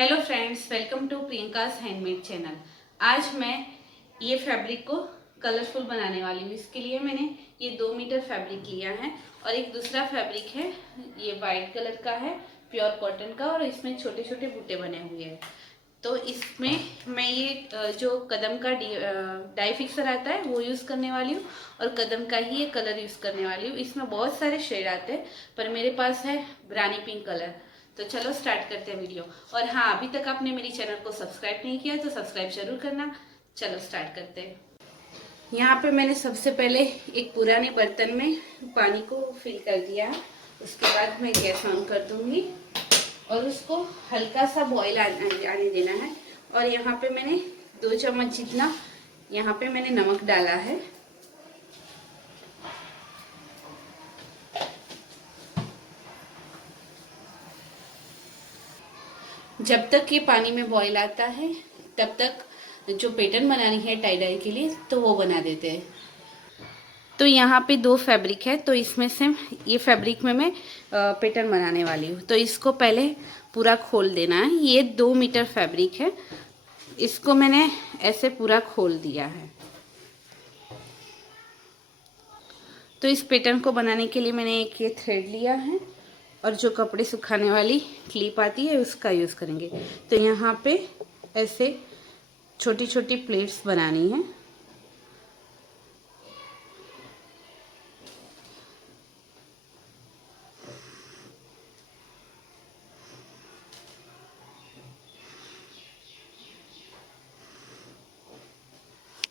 Hello friends, welcome to Priyanka's handmade channel. आज मैं ये फैब्रिक को कलरफुल बनाने वाली हूँ। इसके लिए मैंने ये 2 मीटर फैब्रिक लिया है और एक दूसरा फैब्रिक है, ये वाइट कलर का है, प्योर कॉटन का, और इसमें छोटे छोटे बूटे बने हुए हैं। तो इसमें मैं ये जो कदम का डाई फिक्सर आता है वो यूज़ करने वाली हूँ और कदम का ही ये कलर यूज़ करने वाली हूँ। इसमें बहुत सारे शेड आते हैं पर मेरे पास है रानी पिंक कलर। तो चलो स्टार्ट करते हैं वीडियो। और हाँ, अभी तक आपने मेरी चैनल को सब्सक्राइब नहीं किया तो सब्सक्राइब जरूर करना। चलो स्टार्ट करते हैं। यहाँ पे मैंने सबसे पहले एक पुराने बर्तन में पानी को फिल कर दिया है। उसके बाद मैं गैस ऑन कर दूंगी और उसको हल्का सा बॉईल आने देना है। और यहाँ पे मैंने 2 चम्मच जितना यहाँ पे मैंने नमक डाला है। जब तक ये पानी में बॉईल आता है तब तक जो पैटर्न बनानी है टाई डाई के लिए तो वो बना देते हैं। तो यहाँ पे 2 फैब्रिक है, तो इसमें से ये फैब्रिक में मैं पैटर्न बनाने वाली हूँ। तो इसको पहले पूरा खोल देना है। ये 2 मीटर फैब्रिक है, इसको मैंने ऐसे पूरा खोल दिया है। तो इस पैटर्न को बनाने के लिए मैंने एक ये थ्रेड लिया है और जो कपड़े सुखाने वाली क्लिप आती है उसका यूज़ करेंगे। तो यहाँ पे ऐसे छोटी छोटी प्लेट्स बनानी है।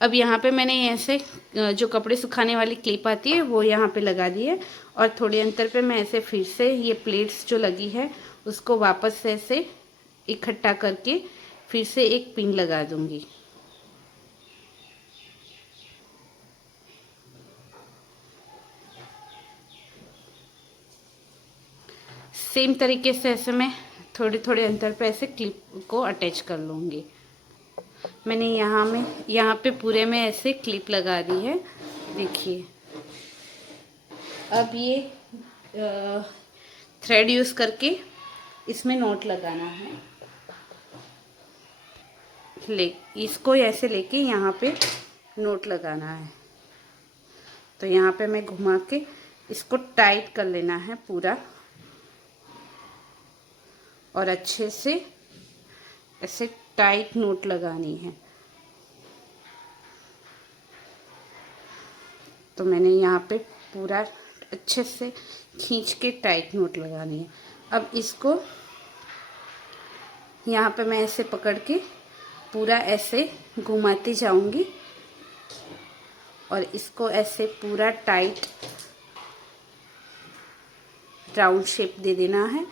अब यहाँ पे मैंने ऐसे जो कपड़े सुखाने वाली क्लिप आती है वो यहाँ पे लगा दी है और थोड़े अंतर पे मैं ऐसे फिर से ये प्लेट्स जो लगी है उसको वापस से ऐसे इकट्ठा करके फिर से एक पिन लगा दूंगी। सेम तरीके से ऐसे मैं थोड़े थोड़े अंतर पे ऐसे क्लिप को अटैच कर लूँगी। मैंने यहाँ पे पूरे में ऐसे क्लिप लगा दी है, देखिए। अब ये थ्रेड यूज़ करके इसमें नोट लगाना है। इसको ऐसे लेके यहाँ पे नोट लगाना है। तो यहाँ पे मैं घुमा के इसको टाइट कर लेना है पूरा और अच्छे से ऐसे टाइट नोट लगानी है। तो मैंने यहाँ पे पूरा अच्छे से खींच के टाइट नोट लगानी है। अब इसको यहाँ पे मैं ऐसे पकड़ के पूरा ऐसे घुमाती जाऊंगी और इसको ऐसे पूरा टाइट राउंड शेप दे देना है।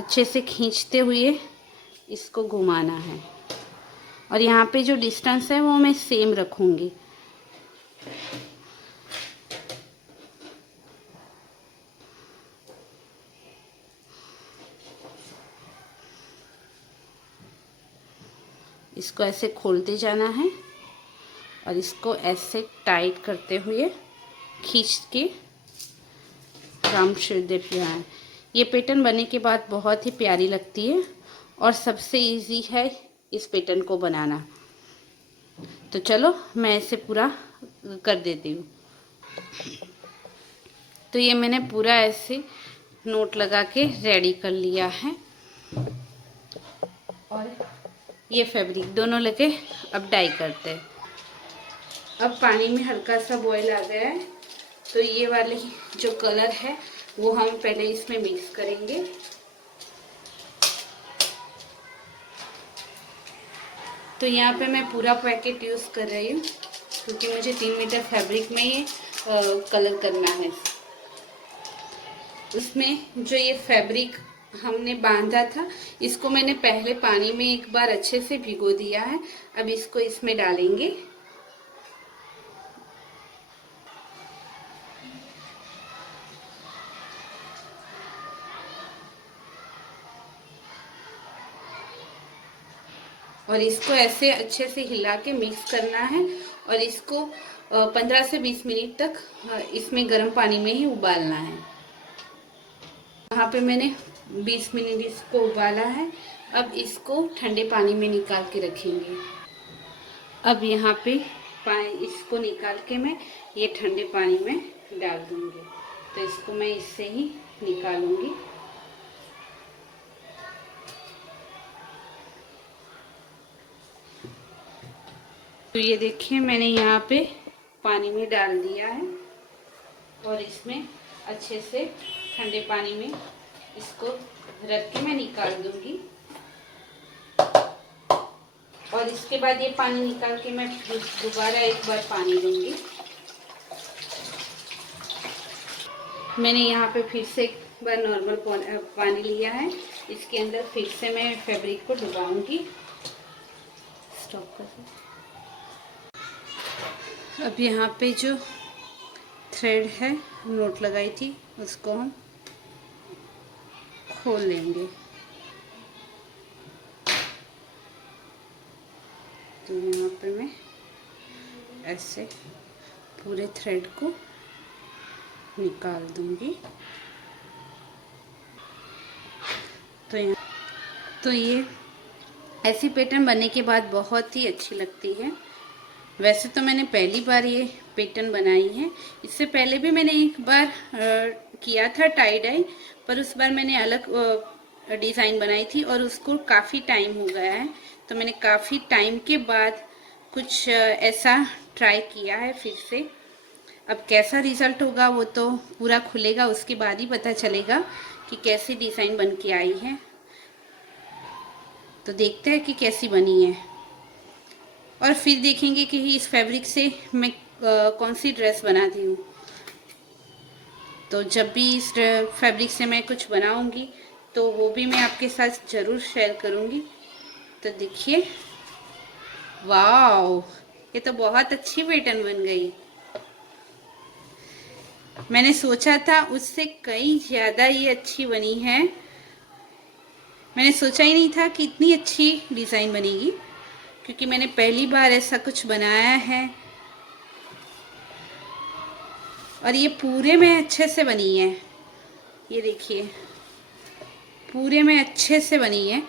अच्छे से खींचते हुए इसको घुमाना है और यहाँ पे जो डिस्टेंस है वो मैं सेम रखूँगी। इसको ऐसे खोलते जाना है और इसको ऐसे टाइट करते हुए खींच के राउंड शेप दे दिया है। ये पैटर्न बनने के बाद बहुत ही प्यारी लगती है और सबसे इजी है इस पैटर्न को बनाना। तो चलो मैं इसे पूरा कर देती हूँ। तो ये मैंने पूरा ऐसे नोट लगा के रेडी कर लिया है और ये फैब्रिक दोनों लेके अब डाई करते हैं। अब पानी में हल्का सा बॉईल आ गया है, तो ये वाले जो कलर है वो हम पहले इसमें मिक्स करेंगे। तो यहाँ पे मैं पूरा पैकेट यूज़ कर रही हूँ क्योंकि मुझे 3 मीटर फैब्रिक में ये कलर करना है। उसमें जो ये फैब्रिक हमने बांधा था इसको मैंने पहले पानी में एक बार अच्छे से भिगो दिया है। अब इसको इसमें डालेंगे। और इसको ऐसे अच्छे से हिला के मिक्स करना है और इसको 15 से 20 मिनट तक इसमें गर्म पानी में ही उबालना है। यहाँ पे मैंने 20 मिनट इसको उबाला है। अब इसको ठंडे पानी में निकाल के रखेंगे। अब यहाँ पे इसको निकाल के मैं ये ठंडे पानी में डाल दूंगी। तो इसको मैं इससे ही निकालूंगी। तो ये देखिए मैंने यहाँ पे पानी में डाल दिया है और इसमें अच्छे से ठंडे पानी में इसको रख के मैं निकाल दूंगी। और इसके बाद ये पानी निकाल के मैं दोबारा एक बार पानी दूंगी। मैंने यहाँ पे फिर से एक बार नॉर्मल पानी लिया है। इसके अंदर फिर से मैं फैब्रिक को डुबाऊंगी। स्टॉप कर। अब यहाँ पे जो थ्रेड है नोट लगाई थी उसको हम खोल लेंगे। तो यहाँ पे मैं ऐसे पूरे थ्रेड को निकाल दूंगी। तो ये ऐसी पैटर्न बनने के बाद बहुत ही अच्छी लगती है। वैसे तो मैंने पहली बार ये पैटर्न बनाई है। इससे पहले भी मैंने एक बार किया था टाई डाई, पर उस बार मैंने अलग डिज़ाइन बनाई थी और उसको काफ़ी टाइम हो गया है। तो मैंने काफ़ी टाइम के बाद कुछ ऐसा ट्राई किया है फिर से। अब कैसा रिज़ल्ट होगा वो तो पूरा खुलेगा, उसके बाद ही पता चलेगा कि कैसी डिज़ाइन बन के आई है। तो देखते हैं कि कैसी बनी है और फिर देखेंगे कि इस फैब्रिक से मैं कौन सी ड्रेस बनाती हूँ। तो जब भी इस फैब्रिक से मैं कुछ बनाऊंगी तो वो भी मैं आपके साथ ज़रूर शेयर करूंगी। तो देखिए, वाओ, ये तो बहुत अच्छी पैटर्न बन गई। मैंने सोचा था उससे कई ज़्यादा ये अच्छी बनी है। मैंने सोचा ही नहीं था कि इतनी अच्छी डिज़ाइन बनेगी, क्योंकि मैंने पहली बार ऐसा कुछ बनाया है और ये पूरे में अच्छे से बनी है। ये देखिए, पूरे में अच्छे से बनी है।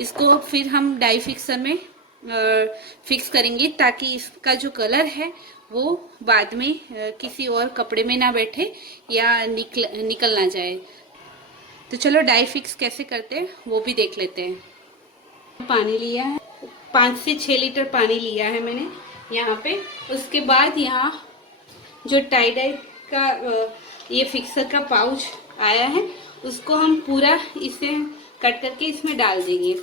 इसको फिर हम डाई फिक्सर में फिक्स करेंगे ताकि इसका जो कलर है वो बाद में किसी और कपड़े में ना बैठे या निकल ना जाए। तो चलो डाई फिक्स कैसे करते हैं वो भी देख लेते हैं। पानी लिया है, 5 से 6 लीटर पानी लिया है मैंने यहाँ पे। उसके बाद यहाँ जो टाई डाई का ये फिक्सर का पाउच आया है उसको हम पूरा इसे कट करके इसमें डाल देंगे।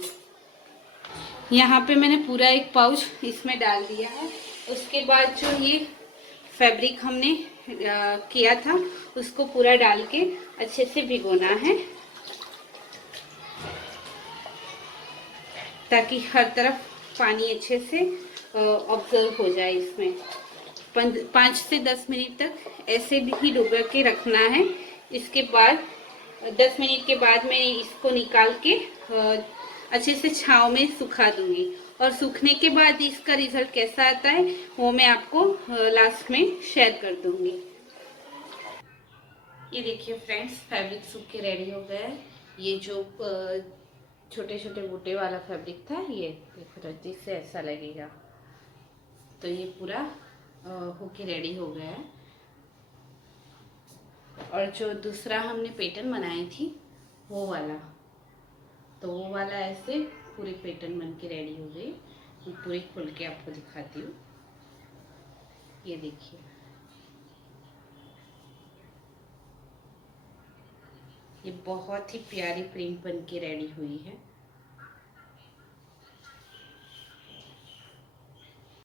यहाँ पे मैंने पूरा एक पाउच इसमें डाल दिया है। उसके बाद जो ये फैब्रिक हमने किया था उसको पूरा डाल के अच्छे से भिगोना है ताकि हर तरफ पानी अच्छे से ऑब्जर्व हो जाए। इसमें 5 से 10 मिनट तक ऐसे ही डुबो के रखना है। इसके बाद 10 मिनट के बाद मैं इसको निकाल के अच्छे से छांव में सुखा दूंगी और सूखने के बाद इसका रिजल्ट कैसा आता है वो मैं आपको लास्ट में शेयर कर दूंगी। ये देखिए फ्रेंड्स, फैब्रिक सूख के रेडी हो गया है। ये जो छोटे छोटे बूटे वाला फैब्रिक था ये देखो, रद्दी से ऐसा लगेगा। तो ये पूरा होके रेडी हो गया है। और जो दूसरा हमने पैटर्न बनाई थी वो वाला, तो वो वाला ऐसे पूरी पैटर्न बन के रेडी हो गई। मैं पूरी खोल के आपको दिखाती हूँ। ये देखिए, ये बहुत ही प्यारी प्रिंट बन के रेडी हुई है।